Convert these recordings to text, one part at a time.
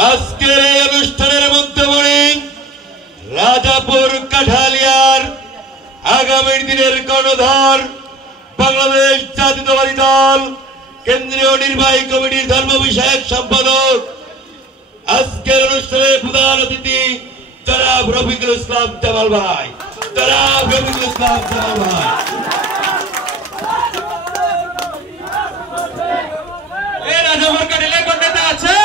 আজকের এই অনুষ্ঠানের মধ্যে রাজাপুর কাঠালিয়ার আগামী দিনের কর্ণধার বাংলাদেশ জাতীয়তাবাদী দল কেন্দ্রীয় নির্বাহী কমিটির ধর্ম বিষয়ক সম্পাদক আজকের অনুষ্ঠানের প্রধান অতিথি জনাব রফিকুল ইসলাম জামাল ভাই। জনাব রফিকুল ইসলাম জামাল ভাই রাজাপুর কাঠালিয়ার কোন নেতা আছে?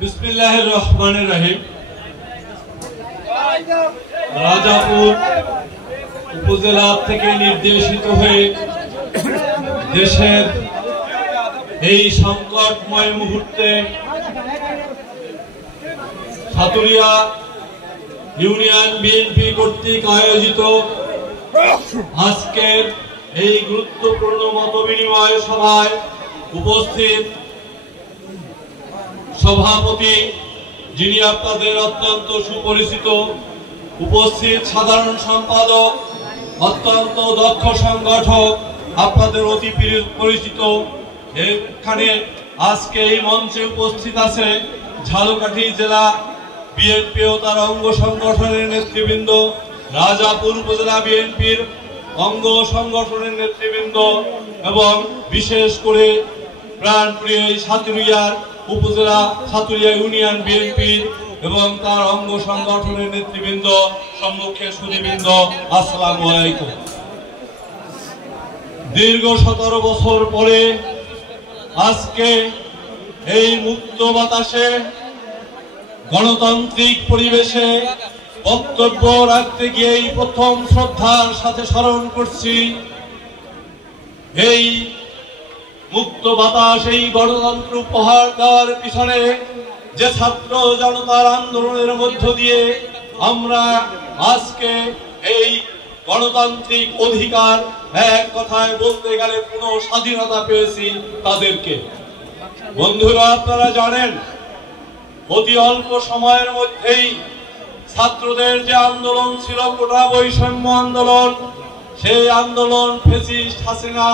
বিসমিল্লাহির রহমানির রহিম। রাজাপুর উপজেলা থেকে নির্দেশিত হয়ে দেশের এই সংকটময় মুহূর্তে সাতুরিয়া ইউনিয়ন বিএনপি কর্তৃক আয়োজিত আজকের এই গুরুত্বপূর্ণ মতবিনিময় সভায় উপস্থিত সভাপতি, যিনি আপনাদের অত্যন্ত সুপরিচিত, উপস্থিত সাধারণ সম্পাদক, অত্যন্ত দক্ষ সংগঠক, আপনাদের অতি পরিচিত, এখানে আজকে এই মঞ্চে উপস্থিত আছে ঝালকাঠি জেলা বিএনপি ও তার অঙ্গ সংগঠনের নেতৃবৃন্দ, রাজাপুর উপজেলা বিএনপির অঙ্গ সংগঠনের নেতৃবৃন্দ এবং বিশেষ করে প্রাণপ্রিয় সাতুরিয়ার উপজেলা সাতুরিয়া ইউনিয়ন বিএনপির এবং তার অঙ্গ সংগঠনের নেতৃবৃন্দ, সম্মুখে সুধীবৃন্দ, আসসালামু আলাইকুম। দীর্ঘ 17 বছর পরে আজকে এই মুক্ত বাতাসে গণতান্ত্রিক পরিবেশে বক্তব্য রাখতে গিয়েই প্রথম শ্রদ্ধার সাথে স্মরণ করছি এই মুক্ত বাতাস, এই গণতন্ত্র উপহার দেওয়ার পিছনে যে ছাত্র জনতার আন্দোলনের মধ্য দিয়ে আমরা আজকে এই গণতান্ত্রিক অধিকার, এক কথায় বলতে গেলে পুনঃ স্বাধীনতা পেয়েছি তাদেরকে। বন্ধুরা, আপনারা জানেন অতি অল্প সময়ের মধ্যেই ছাত্রদের যে আন্দোলন ছিল কোটা বৈষম্য আন্দোলন, সেই আন্দোলন ফ্যাসিস্ট হাসিনা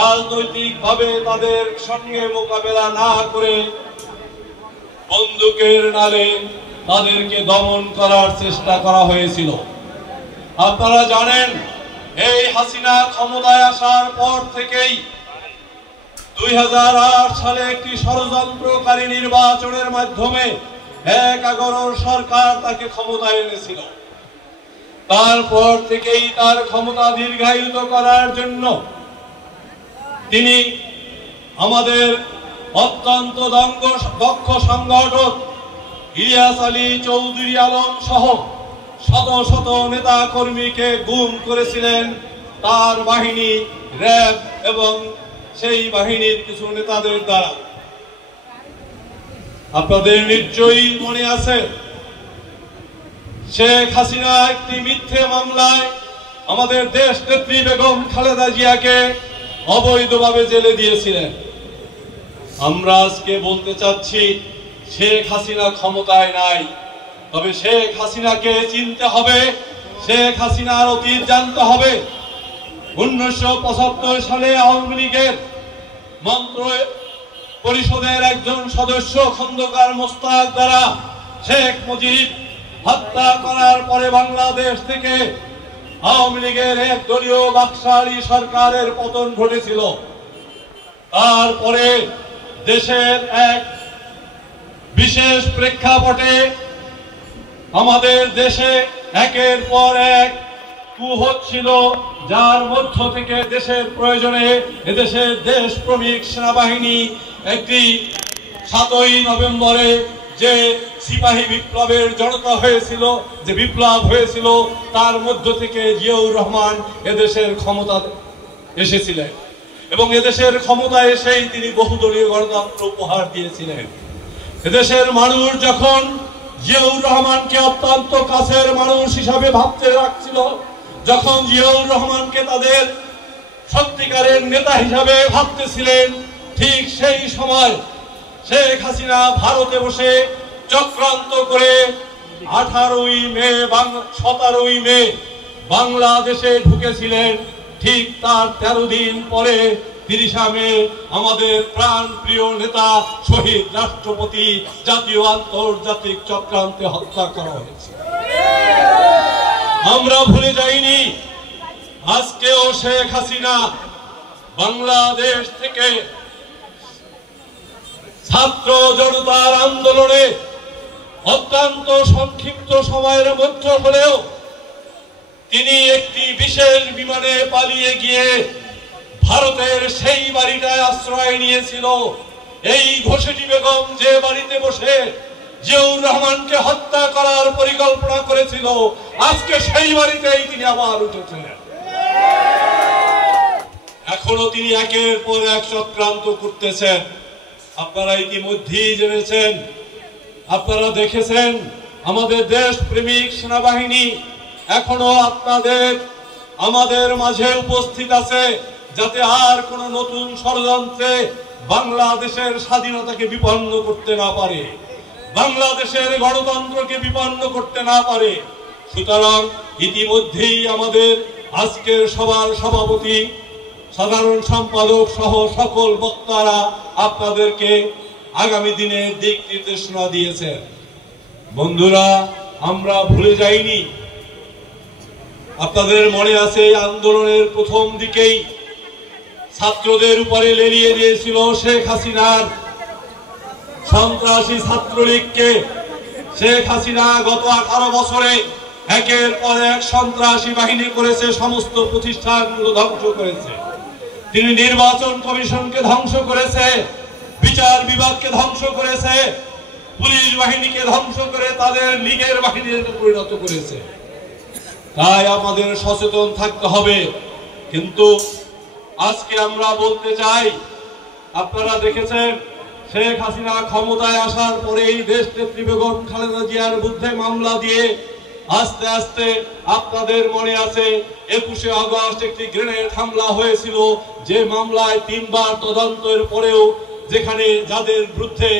রাজনৈতিকভাবে তাদের সঙ্গে মোকাবেলা না করে বন্দুকের নালে তাদেরকে দমন করার চেষ্টা করা হয়েছিল। আপনারা জানেন এই হাসিনা ক্ষমতায় আসার পর থেকেই 2008 সালে একটি ষড়যন্ত্রকারী নির্বাচনের মাধ্যমে 11 সরকার তাকে ক্ষমতায় এনেছিল। তারপর থেকেই তার ক্ষমতা দীর্ঘায়িত করার জন্য তিনি আমাদের অত্যন্ত দক্ষ সংগঠক ইলিয়াস আলী চৌধুরী আলম সহ শত শত নেতা কর্মীকে গুম করেছিলেন তার বাহিনী, র্যাব এবং সেই বাহিনীর কিছু নেতাদের দ্বারা। আপনাদের নিশ্চয়ই মনে আছে শেখ হাসিনা একটি মিথ্যে মামলায় আমাদের দেশ নেত্রী বেগম খালেদা জিয়াকে অবৈধভাবে জেলে দিয়েছিলেন। আমরা আজকে বলতে চাচ্ছি শেখ হাসিনা ক্ষমতায় নাই, তবে শেখ হাসিনাকে চিনতে হবে, শেখ হাসিনার অতীত জানতে হবে। 1975 সালে আওয়ামী লীগের মন্ত্র পরিষদের একজন সদস্য খন্দকার মোস্তাক দ্বারা শেখ মুজিব হত্যা করার পরে বাংলাদেশ থেকে আওয়ামী লীগের এক দলীয় বাকশালী সরকারের পতন ঘটেছিল। তারপরে দেশের এক বিশেষ প্রেক্ষাপটে আমাদের দেশে একের পর এক কু হচ্ছিল, যার মধ্য থেকে দেশের প্রয়োজনে এদেশের দেশপ্রেমিক সেনাবাহিনী একটি 7ই নভেম্বরে যে সিপাহী বিপ্লবের জনতা হয়েছিল, যে বিপ্লব হয়েছিল, তার মধ্য থেকে জিয়াউর রহমান এদেশের ক্ষমতা এসেছিলেন এবং এদেশের ক্ষমতায় এসেই তিনি বহুদলীয় গণতন্ত্র উপহার দিয়েছিলেন। এদেশের মানুষ যখন জিয়াউর রহমানকে অত্যন্ত কাছের মানুষ হিসাবে ভাবতে রাখছিল, যখন জিয়াউর রহমানকে তাদের সত্যিকারের নেতা হিসাবে ভাবতেছিলেন, ঠিক সেই সময় শেখ হাসিনা ভারতে বসে চক্রান্ত করে 17ই মে বাংলাদেশে ঢুকেছিলেন। ঠিক তার 13 দিন পরে 30 মে আমাদের প্রাণ প্রিয় নেতা শহীদ রাষ্ট্রপতি জাতীয় আন্তর্জাতিক চক্রান্তে হত্যা করা হয়েছে। আমরা ভুলে যাইনি। আজকেও শেখ হাসিনা বাংলাদেশ থেকে ছাত্র জনতার আন্দোলনে অত্যন্ত সংক্ষিপ্ত সময়ের মধ্যে হলেও তিনি একটি বিশেষ বিমানে পালিয়ে গিয়ে ভারতের সেই বাড়িটায় আশ্রয় নিয়েছিল। এই ঘোষেটি বেগম যে বাড়িতে বসে জিয়াউর রহমানকে হত্যা করার পরিকল্পনা করেছিল, আজকে সেই বাড়িতেই তিনি আবার উঠেছিলেন। এখনো তিনি একের পর এক চক্রান্ত করতেছেন। আপনারা ইতিমধ্যেই জেনেছেন, আপনারা দেখেছেন, আমাদের দেশপ্রেমিক সেনাবাহিনী এখনো আমাদের মাঝে উপস্থিত আছে, যাতে আর কোন নতুন ষড়যন্ত্রে বাংলাদেশের স্বাধীনতাকে বিপন্ন করতে না পারে, বাংলাদেশের গণতন্ত্রকে বিপন্ন করতে না পারে। সুতরাং ইতিমধ্যেই আমাদের আজকের সভার সভাপতি, সাধারণ সম্পাদক সহ সকল বক্তারা আপনাদেরকে আগামী দিনের দিক নির্দেশনা দিয়েছেন। বন্ধুরা, আমরা ভুলে যাইনি। আপনাদের মনে আছে, এই আন্দোলনের প্রথম দিকেই ছাত্রদের উপরে লেলিয়ে দিয়েছিল শেখ হাসিনার সন্ত্রাসী ছাত্রলীগকে। শেখ হাসিনা গত 18 বছরে একের পর এক সন্ত্রাসী বাহিনী করেছে, সমস্ত প্রতিষ্ঠানগুলো ধ্বংস করেছে। তিনি নির্বাচন কমিশনকে ধ্বংস করেছে, বিচার বিভাগকে ধ্বংস করেছে, পুলিশ বাহিনীকে ধ্বংস করে তাদের লীগের বাহিনীতে পরিণত করেছে। তাই আমাদের সচেতন থাকতে হবে। কিন্তু আজকে আমরা বলতে চাই, আপনারা দেখেছেন শেখ হাসিনা ক্ষমতায় আসার পরেই দেশ নেত্রী বেগম খালেদা জিয়ার বিরুদ্ধে মামলা দিয়ে আস্তে আস্তে, আপনাদের মনে আছে 21শে আগস্ট একটি গ্রেনেড হামলা হয়েছিল, যে মামলায় 3 বার তদন্তের পরেও যেখানে যাদের বিরুদ্ধে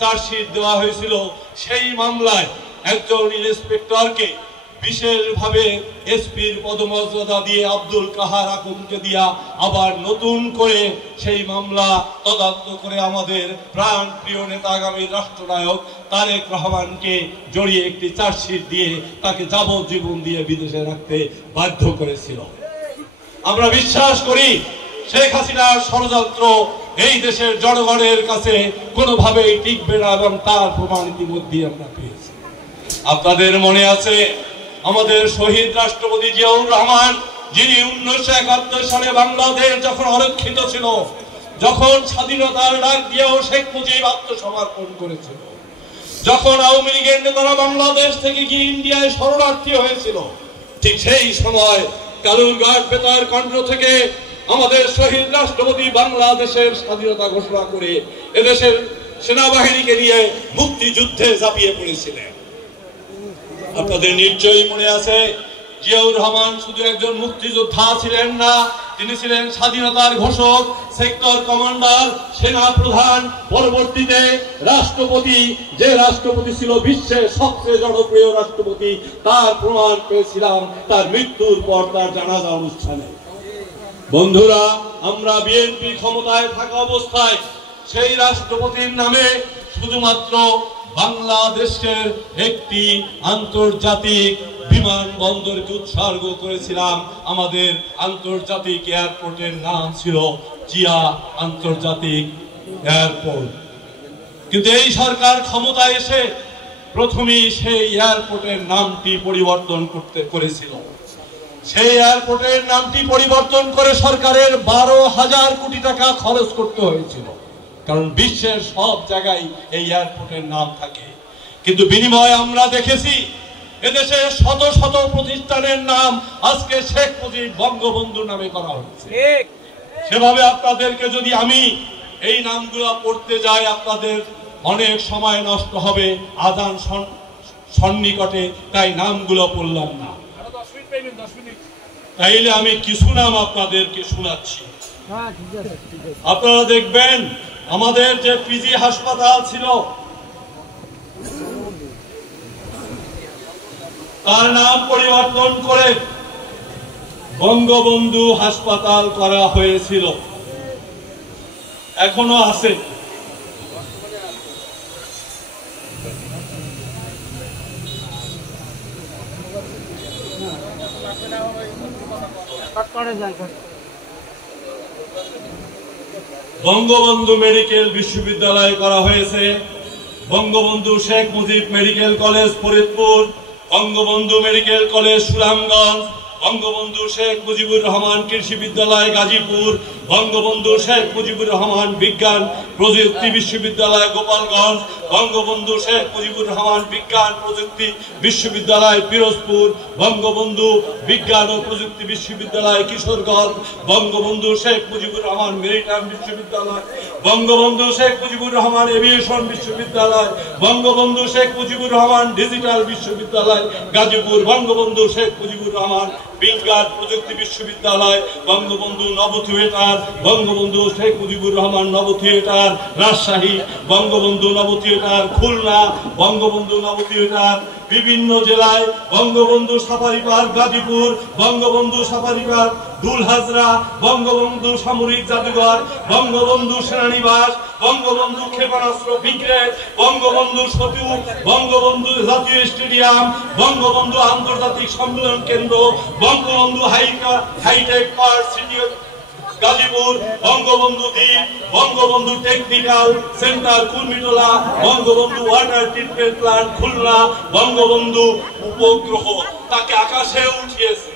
চার্জশিট দেওয়া হয়েছিল, সেই মামলায় একজন ইন্সপেক্টরকে বিশেষভাবে এসপির পদমর্যাদা দিয়ে আব্দুল কাহার আকুমকে দিয়া আবার নতুন করে সেই মামলা তদন্ত করে আমাদের প্রাণ প্রিয় নেতা আগামী রাষ্ট্রনায়ক তারেক রহমানকে জড়িয়ে একটি চার্জশিট দিয়ে তাকে যাবজ্জীবন দিয়ে বিদেশে রাখতে বাধ্য করেছিল। আমরা বিশ্বাস করি শেখ হাসিনার ষড়যন্ত্র এই দেশের জনগণের কাছে কোনোভাবেই টিকবে না, এবং তার প্রমাণ ইতিমধ্যে আমরা পেয়েছি। আপনাদের মনে আছে, আমাদের শহীদ রাষ্ট্রপতি জিয়াউর রহমান, যিনি 1971 সালে বাংলাদেশ যখন অরক্ষিত ছিল, যখন স্বাধীনতার ডাক দিয়েও শেখ মুজিব আত্মসমর্পণ করেছিল, যখন আওয়ামী লীগের নেতারা বাংলাদেশ থেকে গিয়ে ইন্ডিয়ায় শরণার্থী হয়েছিল, ঠিক সেই সময় কালুরঘাট বেতার কেন্দ্র থেকে আমাদের শহীদ রাষ্ট্রপতি বাংলাদেশের স্বাধীনতা ঘোষণা করে এদেশের সেনাবাহিনীকে নিয়ে মুক্তিযুদ্ধে ঝাঁপিয়ে পড়েছিলেন। আপনাদের নিশ্চয়ই মনে আছে, জিয়াউর রহমান শুধু একজন মুক্তিযোদ্ধা ছিলেন না, তিনি ছিলেন স্বাধীনতার ঘোষক, সেক্টর কমান্ডার, সেনা প্রধান, পরবর্তীতে রাষ্ট্রপতি। যে রাষ্ট্রপতি ছিল বিশ্বের সবচেয়ে জনপ্রিয় রাষ্ট্রপতি, তার প্রমাণ পেয়েছিলাম তার মৃত্যুর পর তার জানাজা অনুষ্ঠানে। বন্ধুরা, আমরা বিএনপি ক্ষমতায় থাকা অবস্থায় সেই রাষ্ট্রপতির নামে শুধুমাত্র বাংলাদেশের একটি আন্তর্জাতিক বিমানবন্দরকে উৎসর্গ করেছিলাম। আমাদের আন্তর্জাতিক এয়ারপোর্টের নাম ছিল জিয়া আন্তর্জাতিক এয়ারপোর্ট। কিন্তু এই সরকার ক্ষমতায় এসে প্রথমেই সেই এয়ারপোর্টের নামটি পরিবর্তন করেছিল। সেই এয়ারপোর্টের নামটি পরিবর্তন করে সরকারের 12,000 কোটি টাকা খরচ করতে হয়েছিল, কারণ বিশ্বের সব জায়গায় এই এয়ারপোর্টের নাম থাকে। কিন্তু বিনিময়ে আমরা দেখেছি এদেশে শত শত প্রতিষ্ঠানের নাম আজকে শেখ মুজিব বঙ্গবন্ধু নামে করা হচ্ছে। সেভাবে আপনাদেরকে যদি আমি এই নামগুলো পড়তে যাই, আপনাদের অনেক সময় নষ্ট হবে, আজান সন্নিকটে, তাই নামগুলো পড়লাম না। তাইলে আমি কিছু নাম আপনাদেরকে শোনাচ্ছি। আপনারা দেখবেন আমাদের যে পিজি হাসপাতাল ছিল তার নাম পরিবর্তন করে বঙ্গবন্ধু হাসপাতাল করা হয়েছিল, এখনো আছে। বঙ্গবন্ধু মেডিকেল বিশ্ববিদ্যালয় করা হয়েছে, Bangabandhu Sheikh Mujib medical college Faridpur, Bangabandhu medical college Sunamganj, Bangabandhu Sheikh Mujibur Rahman কৃষি বিদ্যালয় গাজীপুর, বঙ্গবন্ধু শেখ মুজিবুর রহমান বিজ্ঞান প্রযুক্তি বিশ্ববিদ্যালয় গোপালগঞ্জ, বঙ্গবন্ধু শেখ মুজিবুর রহমান বিজ্ঞান প্রযুক্তি বিশ্ববিদ্যালয় পিরোজপুর, বঙ্গবন্ধু বিজ্ঞান ও প্রযুক্তি বিশ্ববিদ্যালয় কিশোরগঞ্জ, বঙ্গবন্ধু শেখ মুজিবুর রহমান মেরিটাইম বিশ্ববিদ্যালয়, বঙ্গবন্ধু শেখ মুজিবুর রহমান এভিয়েশন বিশ্ববিদ্যালয়, বঙ্গবন্ধু শেখ মুজিবুর রহমান ডিজিটাল বিশ্ববিদ্যালয় গাজীপুর, বঙ্গবন্ধু শেখ মুজিবুর রহমান বিজ্ঞান প্রযুক্তি বিশ্ববিদ্যালয়, বঙ্গবন্ধু নব থিয়েটার, বঙ্গবন্ধু শেখ মুজিবুর রহমান নব থিয়েটার রাজশাহী, বঙ্গবন্ধু নব থিয়েটার খুলনা, বঙ্গবন্ধু নব থিয়েটার বিভিন্ন জেলায়, Bangabandhu safari park Gazipur, Bangabandhu safari park Dulhazra, Bangabandhu সামরিক জাদুঘর, বঙ্গবন্ধু সেনানিবাস, বঙ্গবন্ধু ক্ষেপণাস্ত্র ব্রিগেড, বঙ্গবন্ধু সেতু, বঙ্গবন্ধু জাতীয় স্টেডিয়াম, বঙ্গবন্ধু আন্তর্জাতিক সম্মেলন কেন্দ্র, Bangabandhu hi-tech park city Gazipur, Bangabandhu দ্বীপ, Bangabandhu technical centre Kurmitola, Bangabandhu water treatment plant Khulna, Bangabandhu উপগ্রহ, তাকে আকাশে উঠিয়েছে,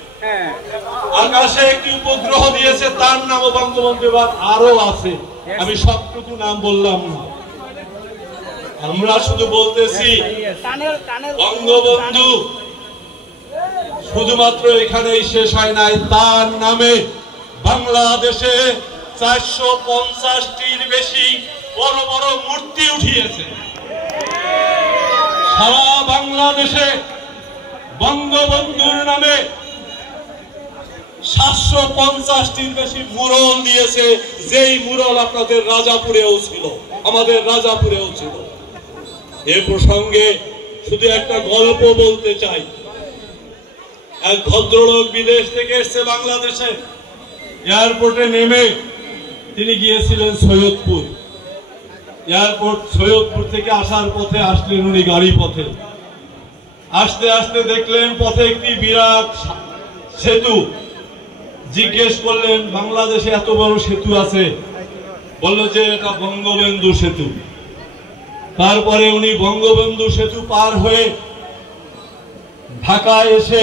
আকাশে একটি উপগ্রহ দিয়েছে, তার নামও বঙ্গবন্ধু। এবার আরো আছে, আমি সবটুকু নাম বললাম না, আমরা শুধু বলতেছি বঙ্গবন্ধু শুধুমাত্র এখানেই শেষ হয় নাই, তার নামে বাংলাদেশে 450টির বেশি বড় বড় মূর্তি উঠিয়েছে। সারা বাংলাদেশে বঙ্গবন্ধুর নামে 750টির বেশি মুরল দিয়েছে, যেই মুরল আপনাদের রাজাপুরেও ছিল, আমাদের রাজাপুরেও ছিল। এ প্রসঙ্গে শুধু একটা গল্প বলতে চাই। এক ভদ্রলোক বিদেশ থেকে এসেছে বাংলাদেশে, এয়ারপোর্টে নেমে তিনি গিয়েছিলেন সৈয়দপুর। এয়ারপোর্ট সৈয়দপুর থেকে আসার পথে আসলেন উনি গাড়ি পথে, আসতে আসতে দেখলেন পথে একটি বিরাট সেতু। জিজ্ঞেস করলেন বাংলাদেশে এত বড় সেতু আছে? বলল যে এটা বঙ্গবন্ধু সেতু। তারপরে উনি বঙ্গবন্ধু সেতু পার হয়ে ঢাকায় এসে